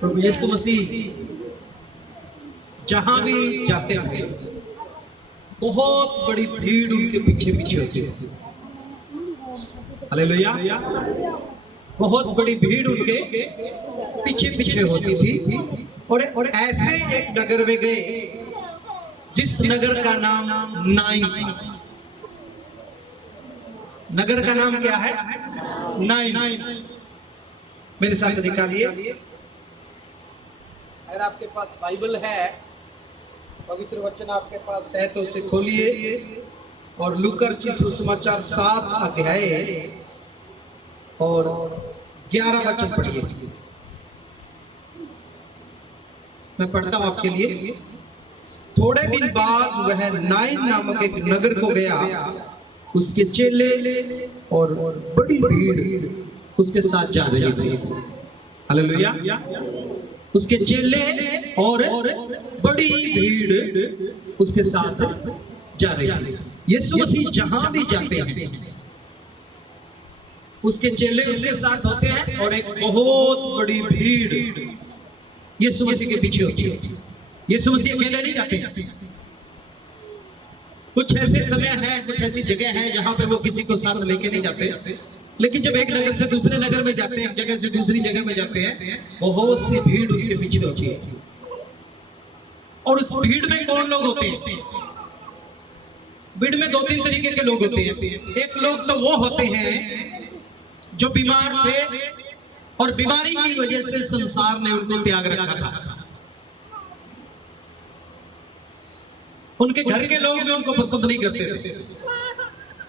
प्रभु यीशु मसीह जहां भी जाते थे बहुत बड़ी भीड़ उनके पीछे पीछे होती थी। हालेलुया। बहुत बड़ी भीड़ उनके पीछे पीछे होती थी। और ऐसे एक नगर में गए जिस नगर का नाम नाइन। नगर का नाम क्या है? नाइन। मेरे साथ निकालिए। अगर आपके पास बाइबल है, पवित्र वचन आपके पास है तो उसे खोलिए और लूका रचित सुसमाचार 7 अध्याय और 11 वचन पढ़िए। मैं पढ़ता हूं आपके लिए। थोड़े दिन बाद वह नाइन नामक एक नगर को गया। उसके चेले और बड़ी भीड़ उसके साथ जा रही थी। हालेलुया। उसके चेले और बड़ी भीड़ उसके साथ जा रही थी। यीशु मसीह जहां भी जाते हैं उसके चेले उसके साथ होते हैं और एक बहुत बड़ी भीड़ यीशु मसीह के पीछे होती है। यीशु मसीह अकेले नहीं जाते। कुछ ऐसे समय है, कुछ ऐसी जगह है जहां पे वो किसी को साथ लेके नहीं जाते। लेकिन जब एक नगर से दूसरे नगर में जाते हैं, एक जगह से दूसरी जगह में जाते हैं, बहुत सी भीड़ उसके पीछे होती है। और उस भीड़ में कौन लोग होते हैं? भीड़ में 2-3 तरीके के लोग होते हैं। एक लोग तो वो होते हैं जो बीमार थे और बीमारी की वजह से संसार ने उनको त्याग रखा था। उनके घर के लोग भी उनको पसंद नहीं करते थे।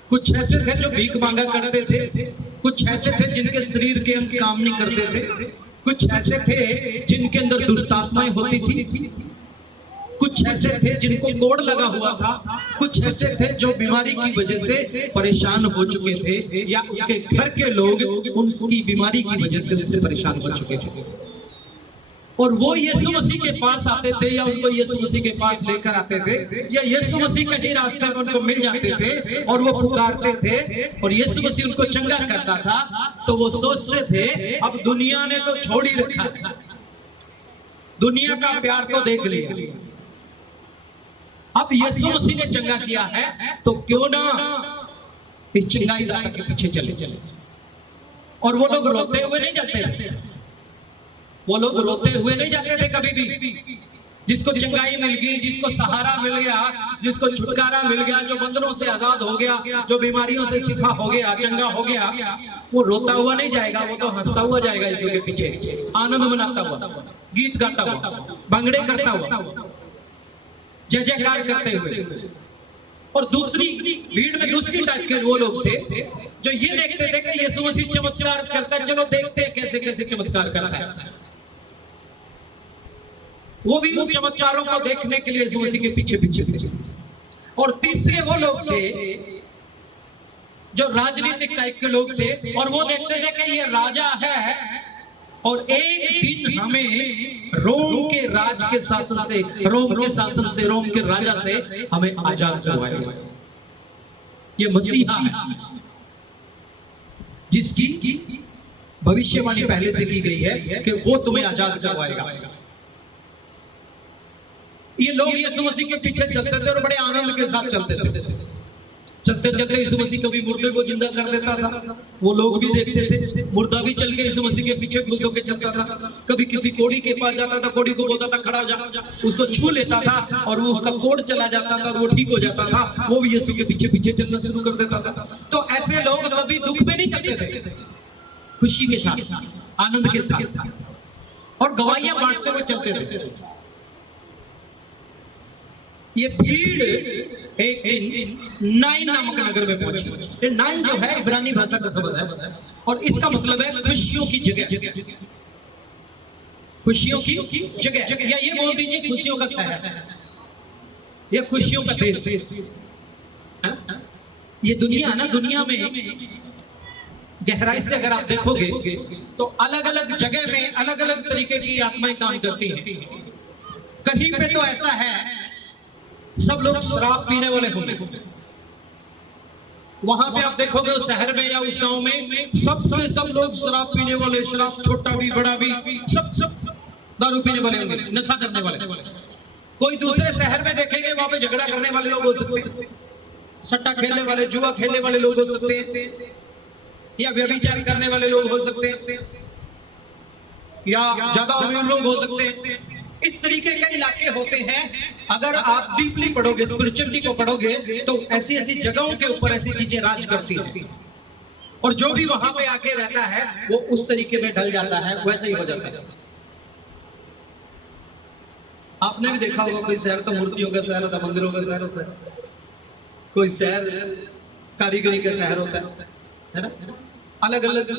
कुछ ऐसे थे जो भीख मांगा करते थे। कुछ ऐसे थे जिनके शरीर के अंग काम नहीं करते थे। कुछ ऐसे थे जिनके अंदर दुष्टात्माएं होती थी। कुछ ऐसे थे जिनको कोड़ लगा हुआ था। कुछ ऐसे थे जो बीमारी की वजह से परेशान हो चुके थे या उनके घर के लोग उनकी बीमारी की वजह से उनसे परेशान हो चुके थे। और वो यीशु मसीह के पास आते थे या उनको यीशु मसीह के पास लेकर आते थे या यीशु मसीह कहीं रास्ते में उनको मिल जाते थे और वो पुकारते थे और यीशु मसीह उनको चंगा करता था। तो वो सोचते थे अब दुनिया ने तो छोड़ ही रखा, दुनिया का प्यार तो देख लिया, अब यीशु मसीह ने चंगा किया है तो क्यों ना इस चंगाई दाता के पीछे चले। और वो लोग रोते हुए नहीं जाते थे। वो लोग रोते हुए नहीं जाते थे कभी भी। जिसको चंगाई मिल गई, जिसको सहारा मिल गया, जिसको छुटकारा मिल गया, जो बंधनों से आजाद हो गया, जो बीमारियों से शिफा हो गया, चंगा हो गया, वो रोता हुआ नहीं जाएगा। वो तो हंसता हुआ जाएगा यीशु के पीछे, आनंद मनाता हुआ, गीत गाता हुआ, भंगड़े करता हुआ, जय जयकार करते हुए। और दूसरी भीड़ में दूसरी टाइप के वो लोग थे जो ये देखते थे कि यीशु मसीह चमत्कार करता है, चलो देखते हैं कैसे कैसे चमत्कार करता है। वो भी उन चमत्कारों को देखने के लिए यीशु मसीह के पीछे पीछे थे। और तीसरे वो लोग थे जो राजनीतिक टाइप के लोग थे और वो देखते थे कि ये राजा है और एक दिन हमें रोम के राज के शासन से, रोम के शासन से, रोम के राजा से हमें आजाद करवाएगा। ये मसीहा है जिसकी भविष्यवाणी पहले से की गई है कि वो तुम्हें आजाद करवाएगा। ये लोग यीशु मसीह के पीछे चलते थे और बड़े आनंद के साथ चलते थे। चलते चलते यीशु मसीह कभी मुर्दे को जिंदा कर देता था, वो लोग भी देखते थे। मुर्दा भी चल के यीशु मसीह के पीछे घुस होकर चलता था। कभी किसी कोढ़ी के पास जाता था, कोढ़ी को बोलता था खड़ा हो जा, उसको छू लेता था और वो उसका कोढ़ चला जाता था, वो ठीक हो जाता था। वो भी यीशु के पीछे पीछे चलना शुरू कर देता था। तो ऐसे लोग कभी दुख में नहीं चलते थे, खुशी के साथ, आनंद के साथ और गवाहियां बांटते हुए चलते थे। ये भीड़ एक दिन नाइन नामक नगर में पहुंची। ये नाइन जो है इब्रानी भाषा का शब्द है और इसका मतलब है खुशियों की जगह, खुशियों की जगह, या ये बोल दीजिए खुशियों का शहर, ये खुशियों का देश। ये दुनिया ना, दुनिया में गहराई से अगर आप देखोगे तो अलग अलग जगह में अलग अलग तरीके की आत्माएं काम करती हैं। कहीं पे तो ऐसा है सब लोग शराब पीने वाले होंगे, वहां पे आप देखोगे उस शहर में या उस गांव में सब लोग शराब पीने वाले, शराब छोटा भी बड़ा भी सब दारू पीने वाले होंगे, नशा करने वाले। कोई दूसरे शहर में देखेंगे वहां पे झगड़ा करने वाले लोग हो सकते हैं, सट्टा खेलने वाले, जुआ खेलने वाले लोग हो सकते हैं, या व्यभिचार करने वाले लोग हो सकते हैं, या ज्यादा अमीर लोग हो सकते हैं। इस तरीके के इलाके होते हैं। अगर आप डीपली पढ़ोगे, स्पिरिचुअलिटी को पढ़ोगे, तो ऐसी ऐसी जगहों के ऊपर ऐसी चीजें राज करती हैं, और जो भी वहां पे आके रहता है वो उस तरीके में ढल जाता है, वैसा ही हो जाता है। आपने भी देखा होगा, कोई शहर तो मूर्तियों का शहर होता है, मंदिरों का शहर होता है, कोई शहर कारीगरी का शहर होता है ना। अलग अलग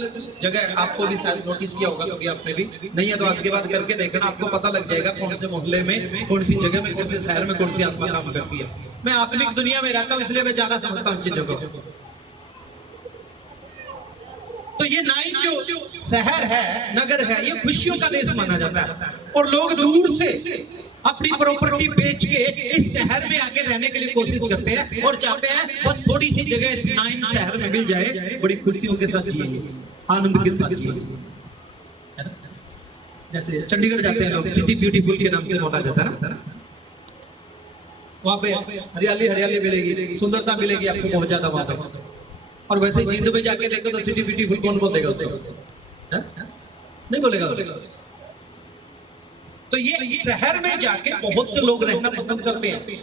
जगह आपको भी शायद नोटिस किया होगा क्योंकि आपने भी, नहीं है तो आज के बाद करके देखना, आपको पता लग जाएगा कौन से मोहल्ले में, कौन सी जगह में, कौन से शहर में कौन सी आत्मा काम करती है। मैं आत्मिक दुनिया में रहता हूं इसलिए मैं ज्यादा समझता हूं चीजों को। तो ये नाइन जो शहर है, नगर है, ये खुशियों का देश माना जाता है, और लोग दूर से अपनी प्रॉपर्टी बेच के इस शहर में आके रहने के लिए कोशिश करते हैं, और चाहते हैं बस थोड़ी सी जगह इस नाइन शहर में मिल जाए, बड़ी खुशियों के साथ जिए, आनंद के साथ जिए। जैसे चंडीगढ़ जाते हैं लोग, सिटी ब्यूटीफुल के नाम से बोला जाता है ना, वहां पे हरियाली हरियाली मिलेगी, सुंदरता मिलेगी आपको बहुत ज्यादा वहां पे। और वैसे जींद में जाके देखो तो सिटी ब्यूटीफुल कौन बोलेगा उसको? नहीं बोलेगा उसको। तो ये शहर में जाके बहुत से लोग रहना पसंद करते हैं,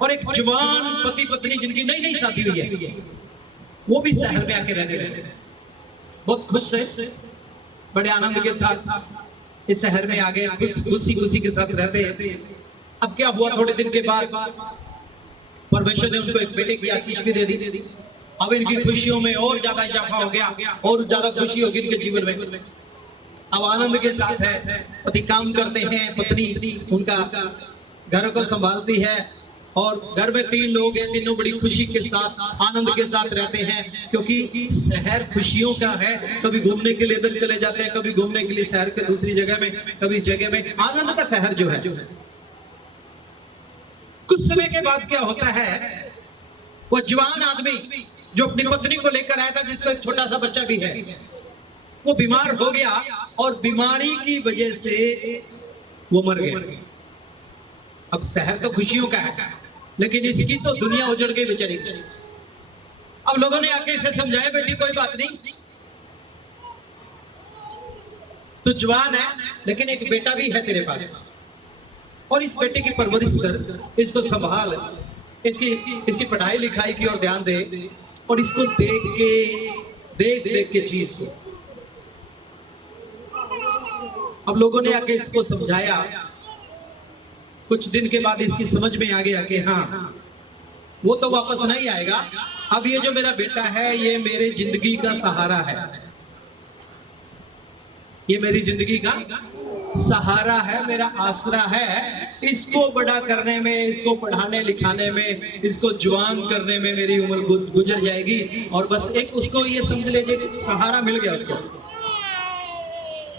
और एक जवान पति पत्नी जिनकी नई नई शादी हुई है, वो भी शहर में आके रहने लगे, बहुत खुश है, बड़े आनंद के साथ इस शहर में आगे खुशी खुशी के साथ रहते हैं। अब क्या हुआ, थोड़े दिन के बाद परमेश्वर ने उनको एक बेटे की आशीष भी दे दी। अब इनकी खुशियों में और ज्यादा इजाफा हो गया, और ज्यादा खुशी होगी इनके जीवन में। अब आनंद के साथ है, पति काम करते हैं, पत्नी उनका घर को संभालती है, और घर में 3 लोग हैं, तीनों बड़ी खुशी के साथ आनंद के साथ रहते हैं, क्योंकि शहर खुशियों का है। कभी घूमने के लिए इधर चले जाते हैं, कभी घूमने के लिए शहर के दूसरी जगह में, कभी जगह में, आनंद का शहर जो है। कुछ समय के बाद क्या होता है, वो जवान आदमी जो अपनी पत्नी को लेकर आया था, जिसका एक छोटा सा बच्चा भी है, वो बीमार हो गया, और बीमारी की वजह से वो मर गया। अब शहर तो खुशियों का है, लेकिन इसकी तो दुनिया उजड़ गई बेचारी। अब लोगों ने आके इसे समझाया, बेटी कोई बात नहीं, तू जवान है, लेकिन एक बेटा भी है तेरे पास, और इस बेटे की परवरिश कर, इसको संभाल, इसकी पढ़ाई लिखाई की ओर ध्यान दे, और इसको देख के चीज को। अब लोगों ने आके इसको समझाया, कुछ दिन के बाद इसकी समझ में आ गया कि हाँ, वो तो वापस नहीं आएगा, अब ये जो मेरा बेटा है ये मेरे जिंदगी का सहारा है, ये मेरी जिंदगी का सहारा है, मेरा आसरा है। इसको बड़ा करने में, इसको पढ़ाने लिखाने में, इसको जवान करने में मेरी उम्र गुजर जाएगी, और बस एक उसको ये समझ लीजिए सहारा मिल गया उसको।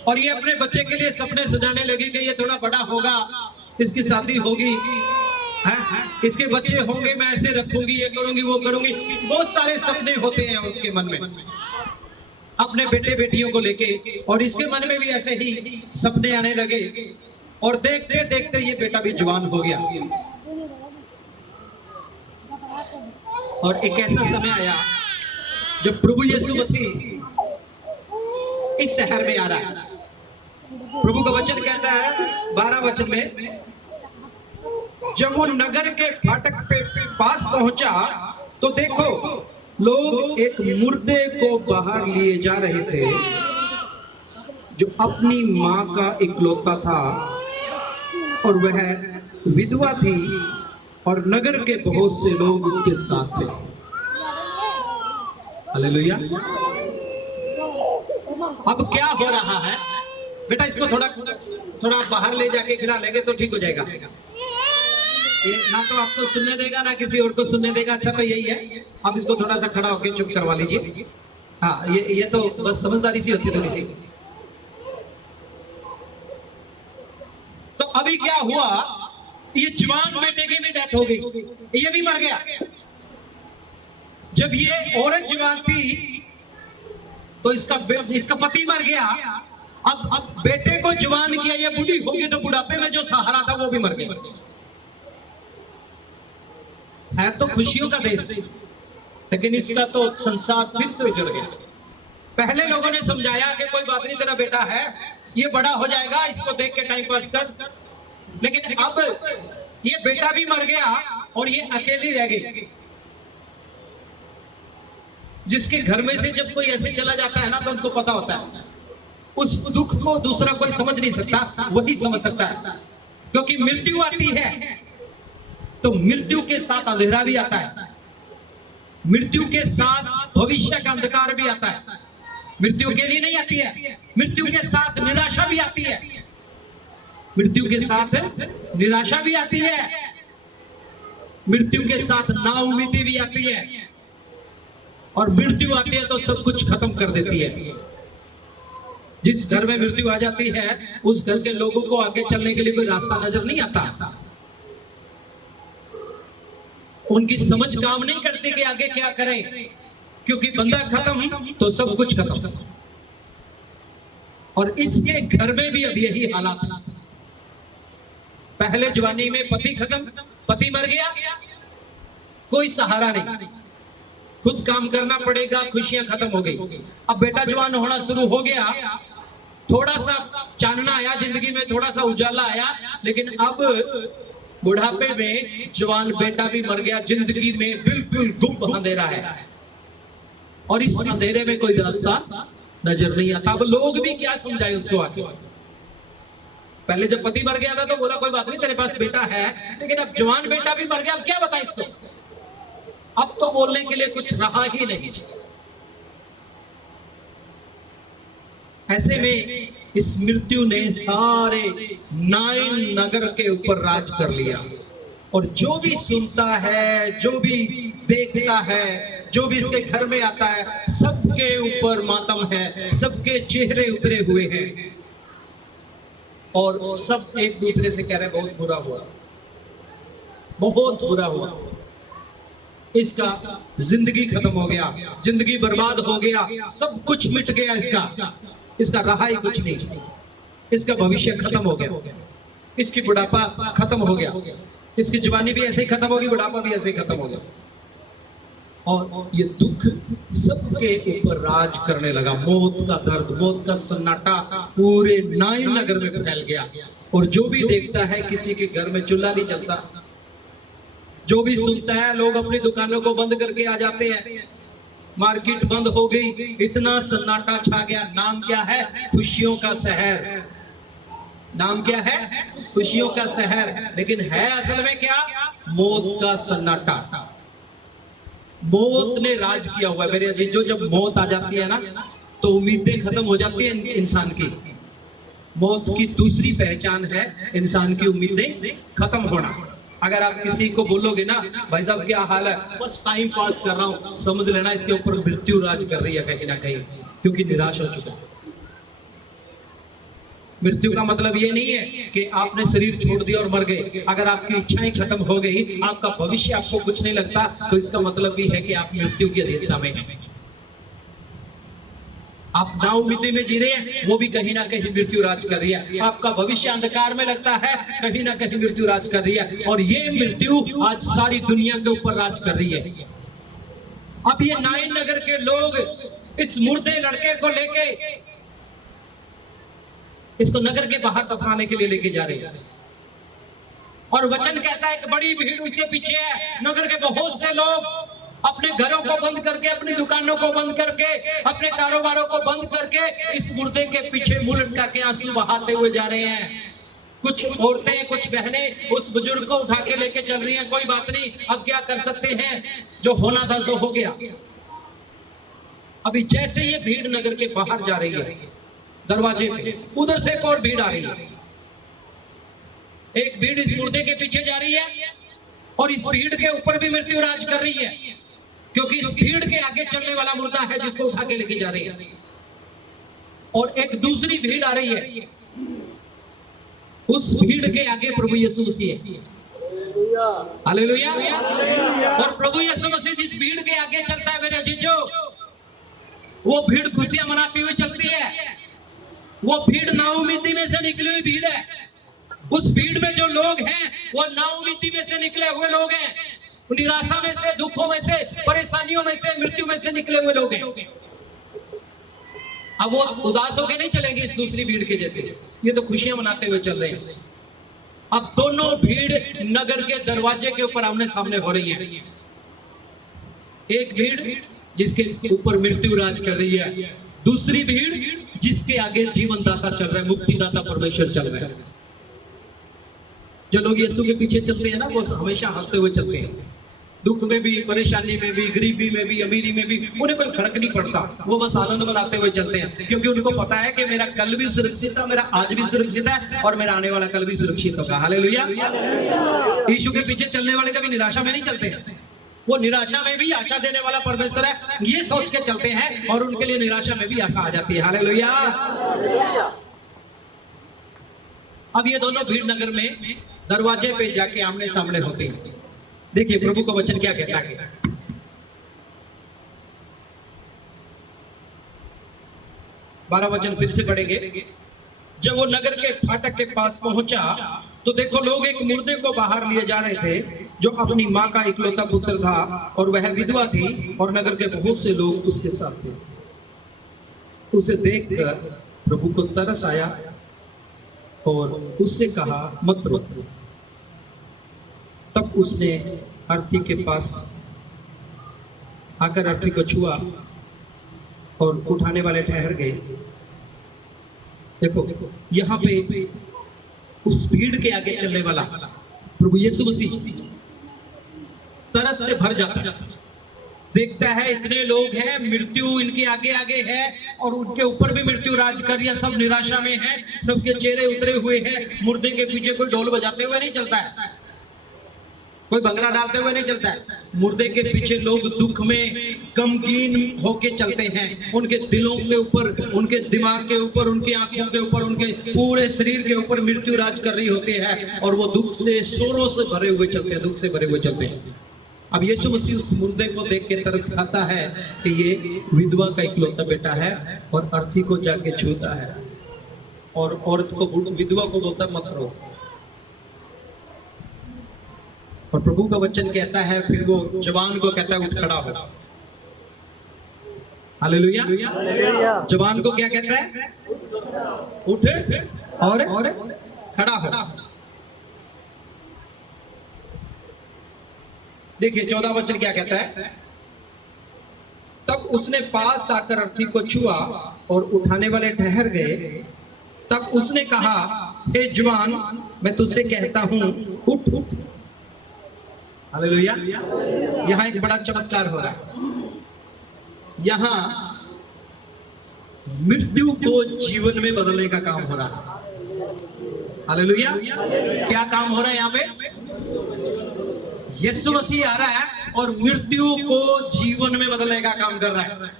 और ये अपने बच्चे के लिए सपने सजाने लगी कि ये थोड़ा बड़ा होगा, इसकी शादी होगी, इसके बच्चे होंगे, मैं ऐसे रखूंगी, ये करूंगी, वो करूंगी। बहुत सारे सपने होते हैं उनके मन में अपने बेटे बेटियों को लेके, और इसके मन में भी ऐसे ही सपने आने लगे, और देखते देखते ये बेटा भी जवान हो गया। और एक ऐसा समय आया जब प्रभु यीशु मसीह इस शहर में आ रहा है। प्रभु का वचन कहता है 12 वचन में, जब वो नगर के फाटक पे पास पहुंचा तो देखो लोग एक मुर्दे को बाहर लिए जा रहे थे, जो अपनी मां का इकलौता था, और वह विधवा थी, और नगर के बहुत से लोग उसके साथ थे। हालेलुया। अब क्या हो रहा है बेटा, इसको थोड़ा बाहर ले जाके खिला लेंगे तो ठीक हो जाएगा। ये ना तो आपको सुनने देगा ना किसी और को सुनने देगा। अच्छा तो यही है, आप इसको थोड़ा सा खड़ा होकर चुप करवा लीजिए। हाँ, ये तो बस समझदारी सी होती है थोड़ी सी। तो अभी क्या हुआ, ये जवान बेटे की भी डेथ हो गई, ये भी मर गया। जब ये औरत जवान थी तो इसका पति मर गया। अब बेटे को जवान किया, ये बूढ़ी होगी तो बुढ़ापे में जो सहारा था वो भी मर गया। है तो खुशियों का देश, लेकिन इसका तो संसार फिर से उजड़ गया। पहले लोगों ने समझाया कि कोई बात नहीं, तेरा बेटा है, ये बड़ा हो जाएगा, इसको देख के टाइम पास कर। लेकिन अब ये बेटा भी मर गया और ये अकेली रह गई। जिसके घर में से जब कोई ऐसे चला जाता है ना, तो उनको पता होता है उस दुख को दूसरा कोई समझ नहीं सकता, वही समझ सकता है। क्योंकि मृत्यु आती है तो मृत्यु के साथ अंधेरा भी आता है, मृत्यु के साथ भविष्य का अंधकार भी आता है। मृत्यु के लिए नहीं आती है, मृत्यु के साथ निराशा भी आती है, मृत्यु के साथ निराशा भी आती है, मृत्यु के साथ नाउम्मीदी भी आती है। और मृत्यु आती है तो सब कुछ खत्म कर देती है। जिस घर में मृत्यु आ जाती है उस घर के लोगों को आगे चलने के लिए कोई रास्ता नजर नहीं आता। उनकी समझ काम नहीं करती कि आगे क्या करें, क्योंकि बंदा खत्म तो सब कुछ खत्म। और इसके घर में भी अब यही हालात है। पहले जवानी में पति खत्म, पति मर गया, कोई सहारा नहीं, खुद काम करना पड़ेगा, खुशियां खत्म हो गई। अब बेटा जवान होना शुरू हो गया, थोड़ा सा चानना आया जिंदगी में, थोड़ा सा उजाला आया, लेकिन अब बुढ़ापे में जवान बेटा भी मर गया, जिंदगी में बिल्कुल गुम अंधेरा है और इस अंधेरे में कोई रास्ता नजर नहीं आता। अब लोग भी क्या समझाए उसको आगे। पहले जब पति मर गया था तो बोला कोई बात नहीं, तेरे पास बेटा है, लेकिन अब जवान बेटा भी मर गया, अब क्या बताए इसको। अब तो बोलने के लिए कुछ रहा ही नहीं। ऐसे में इस मृत्यु ने सारे नाइन नगर के ऊपर राज कर लिया और जो भी सुनता है, जो भी देखता है, जो भी इसके घर में आता है, सबके ऊपर मातम है, सबके चेहरे उतरे हुए हैं और सब एक दूसरे से कह रहे बहुत बुरा हुआ, बहुत बुरा हुआ, इसका जिंदगी खत्म हो गया, जिंदगी बर्बाद हो गया, सब कुछ मिट गया, इसका रहा ही कुछ नहीं, इसका भविष्य खत्म हो गया, इसकी बुढ़ापा खत्म हो गया, इसकी जवानी भी ऐसे ही खत्म होगी, बुढ़ापा भी ऐसे ही खत्म हो गया। और ये दुख सबके ऊपर राज करने लगा। मौत का दर्द, मौत का सन्नाटा पूरे नाइन नगर में फैल गया और जो भी देखता है किसी के घर में चूल्हा नहीं जलता, जो भी सुनता है लोग अपनी दुकानों को बंद करके आ जाते हैं, मार्केट बंद हो गई, इतना सन्नाटा छा गया। नाम क्या है? खुशियों का शहर। नाम क्या है? खुशियों का शहर। लेकिन है असल में क्या? मौत का सन्नाटा। मौत ने राज किया हुआ है मेरे अजीजों। जब मौत आ जाती है ना तो उम्मीदें खत्म हो जाती है इंसान की। मौत की दूसरी पहचान है इंसान की उम्मीदें खत्म होना। अगर आप किसी को बोलोगे ना भाई साहब क्या हाल है, बस टाइम पास कर रहा हूं, समझ लेना इसके ऊपर मृत्यु राज कर रही है कहीं ना कहीं, क्योंकि निराश हो चुका है। मृत्यु का मतलब ये नहीं है कि आपने शरीर छोड़ दिया और मर गए। अगर आपकी इच्छाएं खत्म हो गई, आपका भविष्य आपको कुछ नहीं लगता, तो इसका मतलब भी है कि आप मृत्यु की अधीनता में हैं। आप नाउम्मीदी में जी रहे हैं, वो भी कहीं ना कहीं मृत्यु राज कर रही है। आपका भविष्य अंधकार में लगता है, कहीं ना कहीं मृत्यु राज कर रही है। और ये मृत्यु आज सारी दुनिया के ऊपर राज कर रही है। अब ये नाइन नगर के लोग इस मुर्दे लड़के को लेके इसको नगर के बाहर दफनाने के लिए लेके जा रहे हैं। और वचन कहता है कि बड़ी भीड़ उसके पीछे है। नगर के बहुत से लोग अपने घरों को बंद करके, अपनी दुकानों को बंद करके, अपने कारोबारों को बंद करके इस मुर्दे के पीछे मुंह लटका के आंसू बहाते हुए जा रहे हैं। कुछ औरतें, कुछ बहनें उस बुजुर्ग को उठा के लेके चल रही हैं। कोई बात नहीं, अब क्या कर सकते हैं, जो होना था सो हो गया। अभी जैसे ये भीड़ नगर के बाहर जा रही है दरवाजे पे, उधर से एक और भीड़ आ रही है। एक भीड़ इस मुर्दे के पीछे जा रही है और इस भीड़ के ऊपर भी मृत्यु राज कर रही है, क्योंकि इस भीड़ के आगे चलने वाला मुर्दा है जिसको उठा के लेके जा रही है। और एक दूसरी भीड़ आ रही है, उस भीड़ के आगे प्रभु यीशु मसीह है। हालेलुया। और प्रभु यीशु मसीह जिस भीड़ के आगे चलता है मेरे अजीजों, वो भीड़ खुशियां मनाती हुई चलती है। वो भीड़ नाउमीदी में से निकली हुई भीड़ है। उस भीड़ में जो लोग हैं वो नाउमीदी में से निकले हुए लोग हैं, निराशा में से, दुखों में से, परेशानियों में से, मृत्यु में से निकले हुए लोग हैं। अब वो उदास होकर नहीं चलेंगे इस दूसरी भीड़ के जैसे, ये तो खुशियां मनाते हुए चल रहे हैं। अब दोनों भीड़ नगर के दरवाजे के ऊपर आमने सामने हो रही है। एक भीड़ जिसके ऊपर मृत्यु राज कर रही है, दूसरी भीड़ जिसके आगे जीवन दाता चल रहा है, मुक्तिदाता परमेश्वर चल रहा है। जो लोग यीशु के पीछे चलते हैं ना, वो हमेशा हंसते हुए चलते हैं। दुख में भी, परेशानी में भी, गरीबी में भी, अमीरी में भी उन्हें कोई फर्क नहीं पड़ता। वो बस आनंद मनाते हुए चलते हैं, क्योंकि उनको पता है कि मेरा कल भी सुरक्षित है, मेरा आज भी सुरक्षित है और मेरा आने वाला कल भी सुरक्षित होगा। हालेलुया। यीशु के पीछे चलने वाले कभी निराशा में नहीं चलते हैं। वो निराशा में भी आशा देने वाला परमेश्वर है, ये सोच के चलते हैं और उनके लिए निराशा में भी आशा आ जाती है। हालेलुया। अब ये दोनों भीड़ नगर में दरवाजे पे जाके आमने सामने होते हैं। देखिए प्रभु का वचन क्या कहता है। 12 वचन फिर से पढ़ेंगे। जब वो नगर के फाटक के पास पहुंचा तो देखो लोग एक मुर्दे को बाहर लिए जा रहे थे, जो अपनी माँ का इकलौता पुत्र था और वह विधवा थी, और नगर के बहुत से लोग उसके साथ थे। उसे देखकर प्रभु को तरस आया और उससे कहा, मत रोको। तब उसने अर्थी के पास आकर अर्थी को छुआ और उठाने वाले ठहर गए। देखो यहां पे उस भीड़ के आगे चलने वाला प्रभु यीशु मसीह तरस से भर जाता है। देखता है इतने लोग हैं, मृत्यु इनके आगे आगे है और उनके ऊपर भी मृत्यु राज कर रही है। सब निराशा में है, सबके चेहरे उतरे हुए हैं। मुर्दे के पीछे कोई ढोल बजाते हुए नहीं चलता है, कोई भंगड़ा डालते हुए नहीं चलता है। मुर्दे के पीछे लोग दुख में गमगीन होके चलते हैं। उनके दिलों के ऊपर, उनके दिमाग के ऊपर, उनकी आंखों के ऊपर, उनके पूरे शरीर के ऊपर मृत्यु राज कर रही होती है और वो दुख से, शोरों से भरे हुए चलते हैं, दुख से भरे हुए चलते हैं। अब यीशु मसीह उस मुर्दे को देख के तरस खाता है कि ये विधवा का इकलौता बेटा है, और अर्थी को जाके छूता है और औरत को, विधवा को बोलता है, मत रो। और प्रभु का वचन कहता है, फिर वो जवान को कहता है, उठ खड़ा हो। हालेलुया। जवान को क्या कहता है? उठे और खड़ा हो। देखिए 14 वचन क्या कहता है। तब उसने पास आकर अर्थी को छुआ और उठाने वाले ठहर गए। तब उसने कहा, हे जवान, मैं तुझसे कहता हूं, उठ उठ। हालेलुया। यहाँ एक बड़ा चमत्कार हो रहा है। यहाँ मृत्यु को जीवन में बदलने का काम हो रहा है। हालेलुया। क्या काम हो रहा है यहाँ पे? यीशु मसीह आ रहा है और मृत्यु को जीवन में बदलने का काम कर रहा है,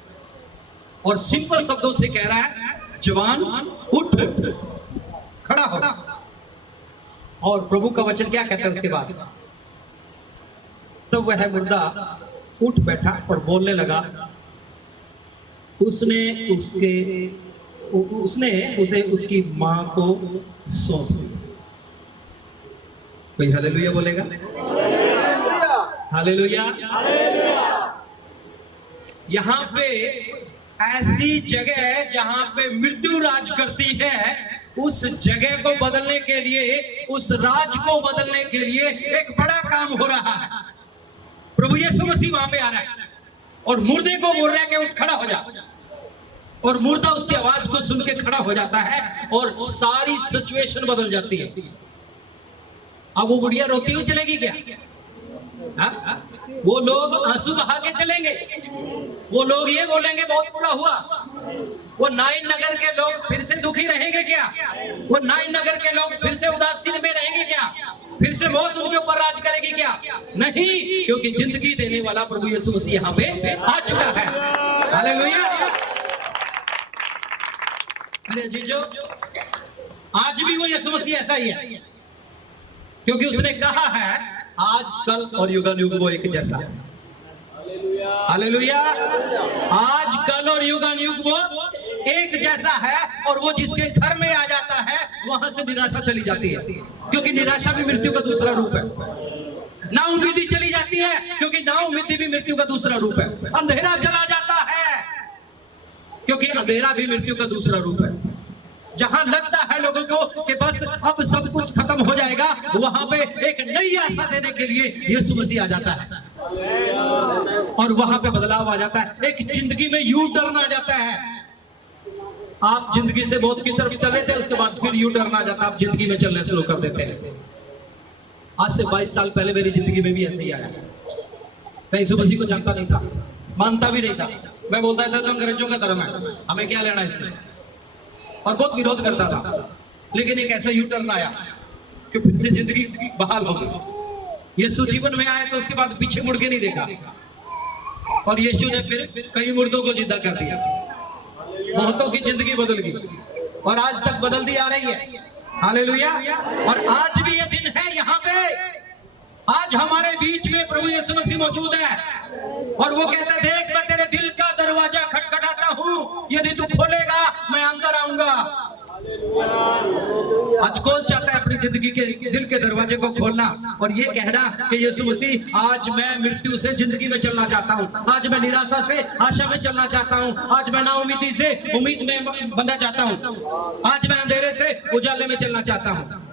और सिंपल शब्दों से कह रहा है, जवान उठ खड़ा हो। और प्रभु का वचन क्या कहता है उसके बाद? तब वह मुर्दा उठ बैठा और बोलने लगा। उसने उसे उसकी मां को सौंप दिया। कोई हालेलुया बोलेगा? हालेलुया। यहाँ पे ऐसी जगह है जहां पे मृत्यु राज करती है, उस जगह को बदलने के लिए, उस राज को बदलने के लिए एक बड़ा काम हो रहा है। प्रभु यीशु मसीह वहां पे आ रहा है और मुर्दे को बोल रहा है कि उठ खड़ा हो जा, और मुर्दा उसकी आवाज को सुन के खड़ा हो जाता है और सारी सिचुएशन बदल जाती है। अब वो बुढ़िया रोती हुई चलेगी क्या? हा? वो लोग आंसू बहा के चलेंगे, वो लोग ये बोलेंगे बहुत बुरा हुआ। वो नाइन नगर के लोग फिर से दुखी रहेंगे क्या? वो नाइन नगर के लोग फिर से उदासीन में रहेंगे क्या? फिर से मौत उनके ऊपर राज करेगी क्या? नहीं, क्योंकि जिंदगी देने वाला प्रभु यीशु मसीह यहाँ पे आ चुका है। हालेलुया। अरे जीजो, आज भी वो यीशु मसीह ऐसा ही है, क्योंकि उसने कहा है आज, कल और युगानुयुग वो एक जैसा है। हालेलुया। आज, कल और युगानुयुग वो एक जैसा है और वो जिसके घर में आ जाता है वहां से निराशा चली जाती है, क्योंकि निराशा भी मृत्यु का दूसरा रूप है। नाउम्मीदी चली जाती है, क्योंकि नाउम्मीदी भी मृत्यु का दूसरा रूप है। अंधेरा चला जाता है, क्योंकि अंधेरा भी मृत्यु का दूसरा रूप है। जहां लगता है लोगों को कि बस अब सब कुछ खत्म हो जाएगा, वहां पे एक नई आशा देने के लिए यीशु मसीह आ जाता है और वहां पे बदलाव आ जाता है। एक जिंदगी में यू टर्न आ जाता है। आप जिंदगी से बहुत की तरफ चले थे, उसके बाद फिर यू टर्न आ जाता है, आप जिंदगी में चलने शुरू कर देते हैं। आज से 22 साल पहले मेरी जिंदगी में भी ऐसे ही आया। मैं यीशु मसीह को जानता नहीं था, मानता भी नहीं था। मैं बोलता था तो अंग्रेजों का धर्म है, हमें क्या लेना इससे, और बहुत विरोध करता था। लेकिन एक ऐसा यू टर्न आया कि फिर से जिंदगी बहाल हो गई। यीशु जीवन में आए तो उसके बाद पीछे मुड़ के नहीं देखा, और यीशु ने फिर कई मुर्दों को जिंदा कर दिया। बहुतों की जिंदगी बदल गई और आज तक बदलती आ रही है। हालेलुया। और आज भी ये दिन है, यहाँ पे आज हमारे बीच में प्रभु यीशु मसीह मौजूद है और वो कहता है, देख मैं तेरे दिल का दरवाजा खटखटाता हूँ, यदि तू खोलेगा मैं अंदर आऊंगा। आज कौन चाहता है अपनी जिंदगी के दिल के दरवाजे को खोलना और ये कहना कि यीशु मसीह आज मैं मृत्यु से जिंदगी में चलना चाहता हूँ, आज मैं निराशा से आशा में चलना चाहता हूँ, आज मैं नाउम्मीदी से उम्मीद में बनना चाहता हूँ, आज मैं अंधेरे से उजाले में चलना चाहता हूँ।